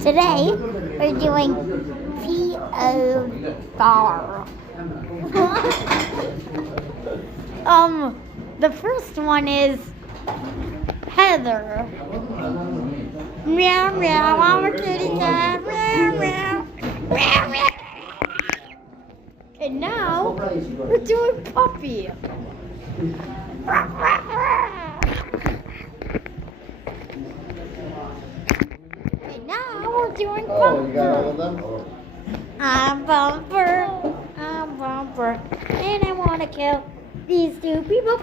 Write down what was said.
Today we're doing povarz. The first one is Heather. Meow meow, I'm a kitty cat. Meow meow, meow meow. And now we're doing Puppy. And now we're doing Bumper. I'm Bumper, and I want to kill these two people.